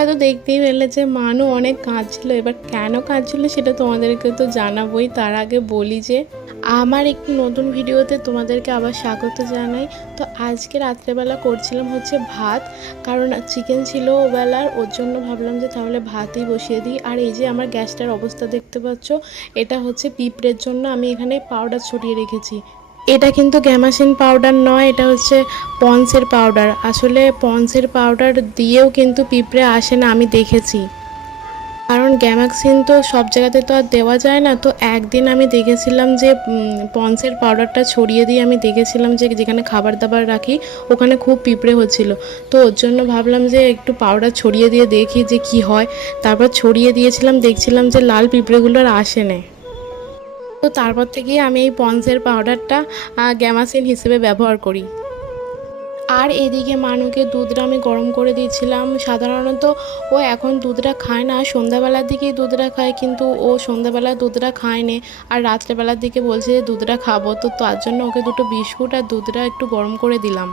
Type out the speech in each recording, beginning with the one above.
তোমরা তো দেখতেই পেলে যে মানু অনেক কাঁদছিল। এবার কেন কাঁদছিল সেটা তোমাদেরকে তো জানাবোই। তার আগে বলি যে আমার একটি নতুন ভিডিওতে তোমাদেরকে আবার স্বাগত জানাই। তো আজকে রাত্রেবেলা করছিলাম হচ্ছে ভাত, কারণ চিকেন ছিল ওবেলার, ওর জন্য ভাবলাম যে তাহলে ভাতই বসিয়ে দিই। আর এই যে আমার গ্যাসটার অবস্থা দেখতে পাচ্ছ, এটা হচ্ছে পিঁপড়ের জন্য আমি এখানে পাউডার ছড়িয়ে রেখেছি। এটা কিন্তু গ্যামাক্সিন পাউডার নয়, এটা হচ্ছে পন্সের পাউডার। আসলে পন্সের পাউডার দিয়েও কিন্তু পিঁপড়ে আসে না, আমি দেখেছি। কারণ গ্যামাক্সিন তো সব জায়গাতে তো আর দেওয়া যায় না। তো একদিন আমি দেখেছিলাম যে পন্সের পাউডারটা ছড়িয়ে দিয়ে আমি দেখেছিলাম যে যেখানে খাবার দাবার রাখি ওখানে খুব পিঁপড়ে হচ্ছিল। তো ওর জন্য ভাবলাম যে একটু পাউডার ছড়িয়ে দিয়ে দেখি যে কি হয়। তারপর ছড়িয়ে দিয়েছিলাম, দেখছিলাম যে লাল পিঁপড়েগুলো আর আসে না। তো তারপর থেকেই আমি এই পন্সের পাউডারটা গ্যামাক্সিন হিসেবে ব্যবহার করি। আর এদিকে মানুকে দুধটা আমি গরম করে দিয়েছিলাম। সাধারণত ও এখন দুধটা খায় না, সন্ধ্যাবেলার দিকেই দুধটা খায়, কিন্তু ও সন্ধ্যাবেলা দুধটা খায় না। আর রাত্রেবেলার দিকে বলছে যে দুধটা খাবো, তো তার জন্য ওকে দুটো বিস্কুট আর দুধটা একটু গরম করে দিলাম।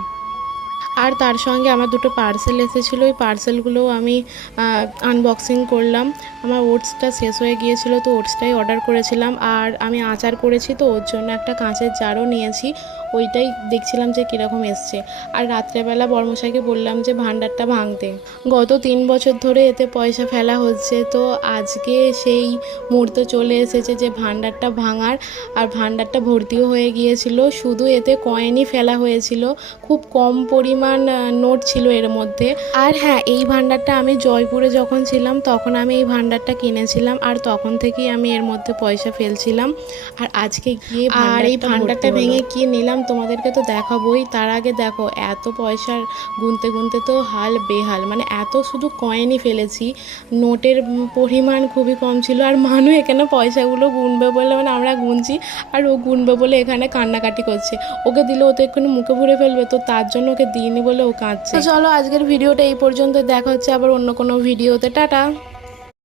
আর তার সঙ্গে আমার দুটো পার্সেল এসেছিলো, ওই পার্সেলগুলোও আমি আনবক্সিং করলাম। আমার ওটসটা শেষ হয়ে গিয়েছিলো, তো ওটসটাই অর্ডার করেছিলাম। আর আমি আচার করেছি, তো ওর জন্য একটা কাঁচের জারও নিয়েছি, ওইটাই দেখছিলাম যে কীরকম এসছে। আর রাত্রেবেলা বড়মশাইকে বললাম যে ভাণ্ডারটা ভাঙতে। গত 3 বছর ধরে এতে পয়সা ফেলা হচ্ছে, তো আজকে সেই মুহূর্ত চলে এসেছে যে ভাণ্ডারটা ভাঙার। আর ভাণ্ডারটা ভর্তিও হয়ে গিয়েছিল, শুধু এতে কয়েনই ফেলা হয়েছিল, খুব কম পরিমাণ নোট ছিল এর মধ্যে। আর হ্যাঁ, এই ভাণ্ডারটা আমি জয়পুরে যখন ছিলাম তখন আমি এই ভাণ্ডারটা কিনেছিলাম, আর তখন থেকেই আমি এর মধ্যে পয়সা ফেলছিলাম। আর আজকে গিয়ে আর এই ভাণ্ডারটা ভেঙে কি নিলাম তোমাদেরকে তো দেখাবোই। তার আগে দেখো, এত পয়সার গুনতে গুনতে তো হাল বেহাল, মানে এত শুধু কয়েনই ফেলেছি, নোটের পরিমাণ খুবই কম ছিল। আর মানু এখানে পয়সাগুলো গুনবে বলে, মানে আমরা গুনছি আর ও গুনবে বলে এখানে কান্নাকাটি করছে। ওকে দিলে ও তো এক্ষুনি মুখে ভরে ফেলবে, তো তার জন্য ওকে দিইনি বলে ও কাঁদছে। তো চলো, আজকের ভিডিওটা এই পর্যন্ত, দেখা হচ্ছে আবার অন্য কোনো ভিডিওতে। টাটা।